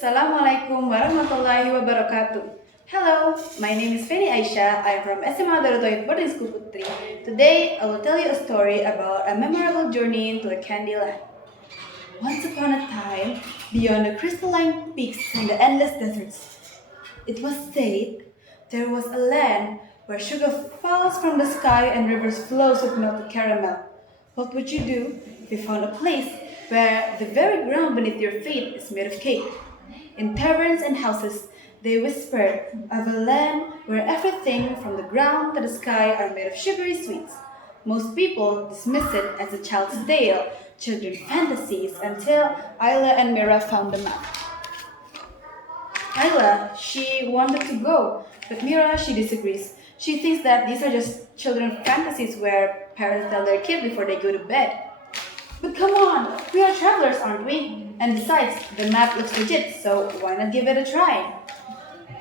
Assalamualaikum warahmatullahi wabarakatuh. Hello, my name is Fenie Aisyah. I am from SMA Daarut Tauhiid boarding school Putri. Today, I will tell you a story about a memorable journey into a candy land. Once upon a time, beyond the crystalline peaks and the endless deserts, it was said there was a land where sugar falls from the sky and rivers flows with melted caramel. What would you do if you found a place where the very ground beneath your feet is made of cake? In taverns and houses, they whispered of a land where everything from the ground to the sky are made of sugary sweets. Most people dismiss it as a child's tale, children's fantasies, until Ayla and Mira found the map. Ayla, she wanted to go, but Mira, she disagrees. She thinks that these are just children's fantasies where parents tell their kids before they go to bed. But come on, we are travelers, aren't we? And besides, the map looks legit, so why not give it a try?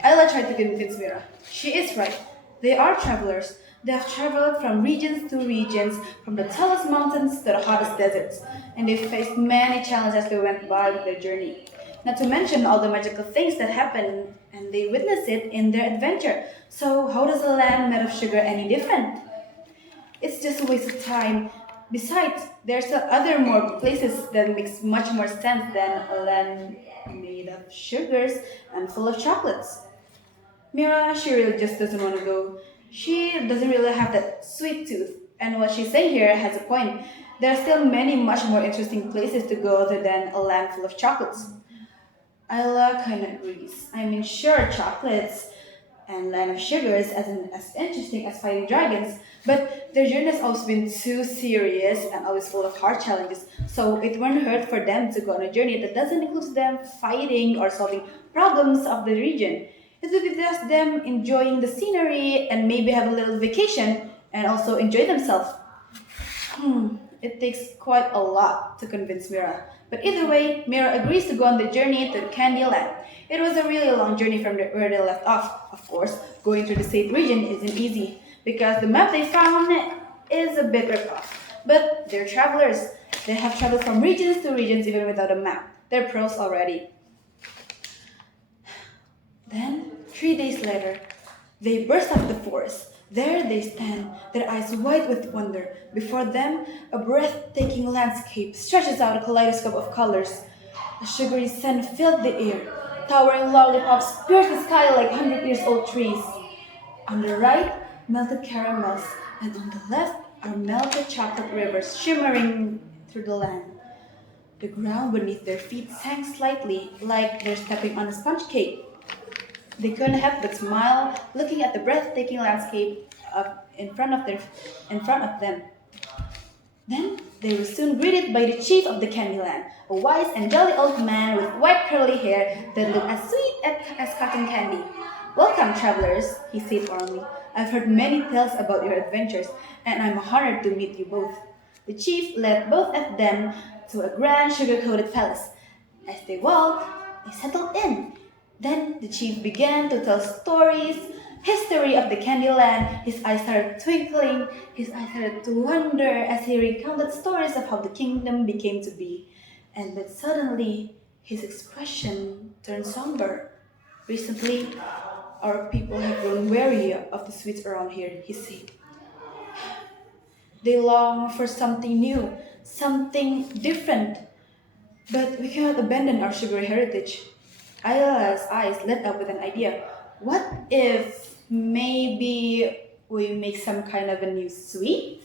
Ayla tried to convince Mira. She is right. They are travelers. They have traveled from regions to regions, from the tallest mountains to the hottest deserts, and they faced many challenges as they went by with their journey. Not to mention all the magical things that happen, and they witness it in their adventure. So how does a land made of sugar any different? It's just a waste of time. Besides, there's other more places that makes much more sense than a land made of sugars and full of chocolates. Mira, she really just doesn't want to go. She doesn't really have that sweet tooth. And what she's saying here has a point. There are still many much more interesting places to go other than a land full of chocolates. Ayla kind of agrees. I mean, sure, chocolates and land of sugars as interesting as fighting dragons, but their journey has always been too serious and always full of hard challenges, so it won't hurt for them to go on a journey that doesn't include them fighting or solving problems of the region. It will be just them enjoying the scenery and maybe have a little vacation and also enjoy themselves. It takes quite a lot to convince Mira. But either way, Mira agrees to go on the journey to Candyland. It was a really long journey from where they left off. Of course, going through the state region isn't easy because the map they found is a bit ripped off. But they're travelers. They have traveled from regions to regions even without a map. They're pros already. Then, 3 days later, they burst out of the forest. There they stand, their eyes wide with wonder. Before them, a breathtaking landscape stretches out a kaleidoscope of colors. A sugary scent filled the air. Towering lollipops pierce the sky like 100-year-old trees. On the right, melted caramels, and on the left are melted chocolate rivers shimmering through the land. The ground beneath their feet sank slightly, like they're stepping on a sponge cake. They couldn't help but smile, looking at the breathtaking landscape in front of them. Then they were soon greeted by the chief of the Candyland, a wise and jolly old man with white curly hair that looked as sweet as cotton candy. "Welcome, travelers," he said warmly. "I've heard many tales about your adventures, and I'm honored to meet you both." The chief led both of them to a grand sugar-coated palace. As they walked, they settled in. Then the chief began to tell stories, history of the Candyland. His eyes started twinkling, his eyes started to wonder as he recounted stories of how the kingdom became to be. And then suddenly, his expression turned somber. "Recently, our people have grown weary of the sweets around here," he said. "They long for something new, something different. But we cannot abandon our sugary heritage." Ayla's eyes lit up with an idea. "What if maybe we make some kind of a new sweet?"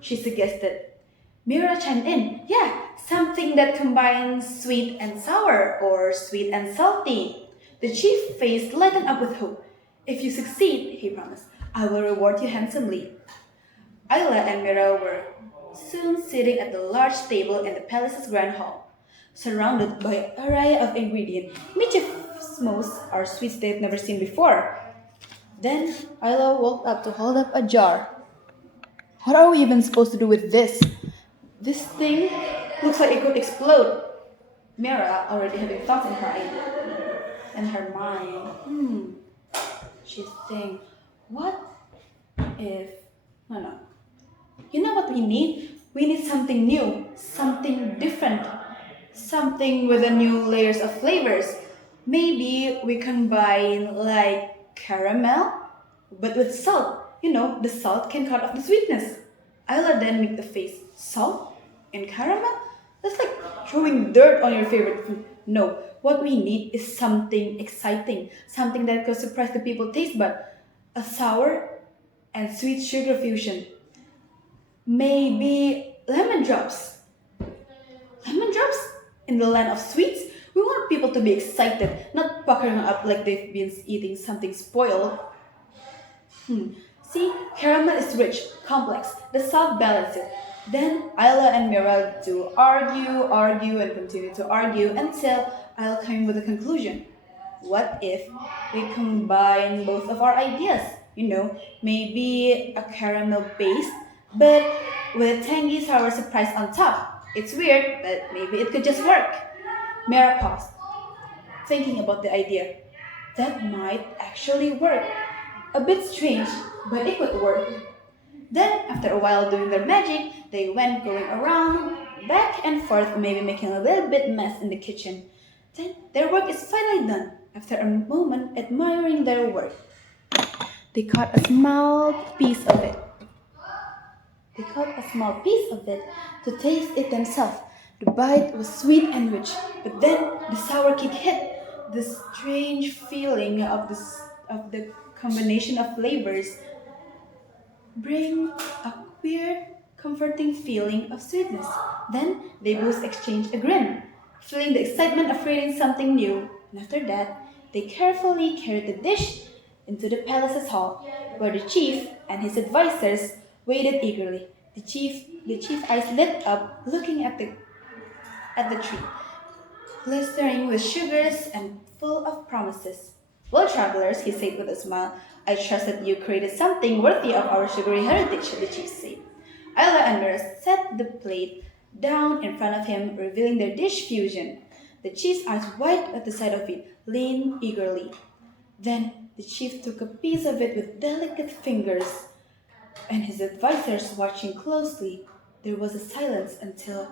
she suggested. Mira chimed in. "Yeah, something that combines sweet and sour or sweet and salty." The chief's face lightened up with hope. "If you succeed," he promised, "I will reward you handsomely." Ayla and Mira were soon sitting at the large table in the palace's grand hall, surrounded by an array of ingredients. Most are sweets they've never seen before. Then Ayla walked up to hold up a jar. "What are we even supposed to do with this? This thing looks like it could explode." Mira, already having thoughts in her mind. She's thinking, what if... No. You know what we need? We need something new, something different. Something with a new layers of flavors. Maybe we combine like caramel, but with salt. You know, the salt can cut off the sweetness. I'll then make the face. Salt and caramel? That's like throwing dirt on your favorite food. No, what we need is something exciting, something that could surprise the people taste bud. A sour and sweet sugar fusion. Maybe lemon drops. Lemon drops? In the land of sweets, we want people to be excited, not puckering up like they've been eating something spoiled. See, caramel is rich, complex, the salt balance it. Then Isla and Mira do argue, and continue to argue until Isla came with a conclusion. What if we combine both of our ideas? You know, maybe a caramel base, but with a tangy sour surprise on top. It's weird, but maybe it could just work. Mira paused, thinking about the idea. That might actually work. A bit strange, but it would work. Then, after a while doing their magic, they went going around, back and forth, maybe making a little bit mess in the kitchen. Then, their work is finally done. After a moment admiring their work, they caught a small piece of it. They caught a small piece of it to taste it themselves. The bite was sweet and rich, but then the sour kick hit. The strange feeling of the combination of flavors bring a weird, comforting feeling of sweetness. Then they both exchanged a grin, feeling the excitement of creating something new. And after that, they carefully carried the dish into the palace's hall, where the chief and his advisors waited eagerly. The chief's eyes lit up, looking at the tree, glistening with sugars and full of promises. Well, travelers, he said with a smile, I trust that you created something worthy of our sugary heritage, the chief said. Isla and Mira set the plate down in front of him, revealing their dish fusion. The chief's eyes wide at the sight of it, leaned eagerly. Then the chief took a piece of it with delicate fingers, and his advisors watching closely. There was a silence until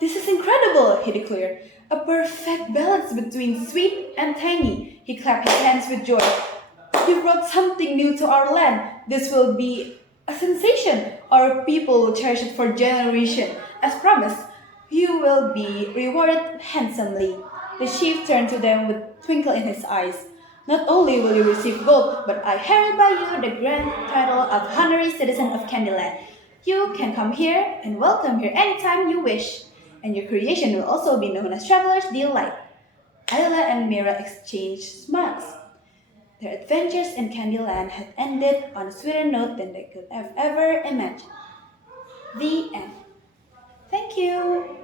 this is incredible, he declared. A perfect balance between sweet and tangy. He clapped his hands with joy. You brought something new to our land. This will be a sensation. Our people will cherish it for generations. As promised, you will be rewarded handsomely. The chief turned to them with a twinkle in his eyes. Not only will you receive gold, but I hereby you the grand title of honorary citizen of Candyland. You can come here and welcome here anytime you wish, and your creation will also be known as Traveler's Delight. Ayla and Mira exchanged smiles. Their adventures in Candyland had ended on a sweeter note than they could have ever imagined. The end. Thank you.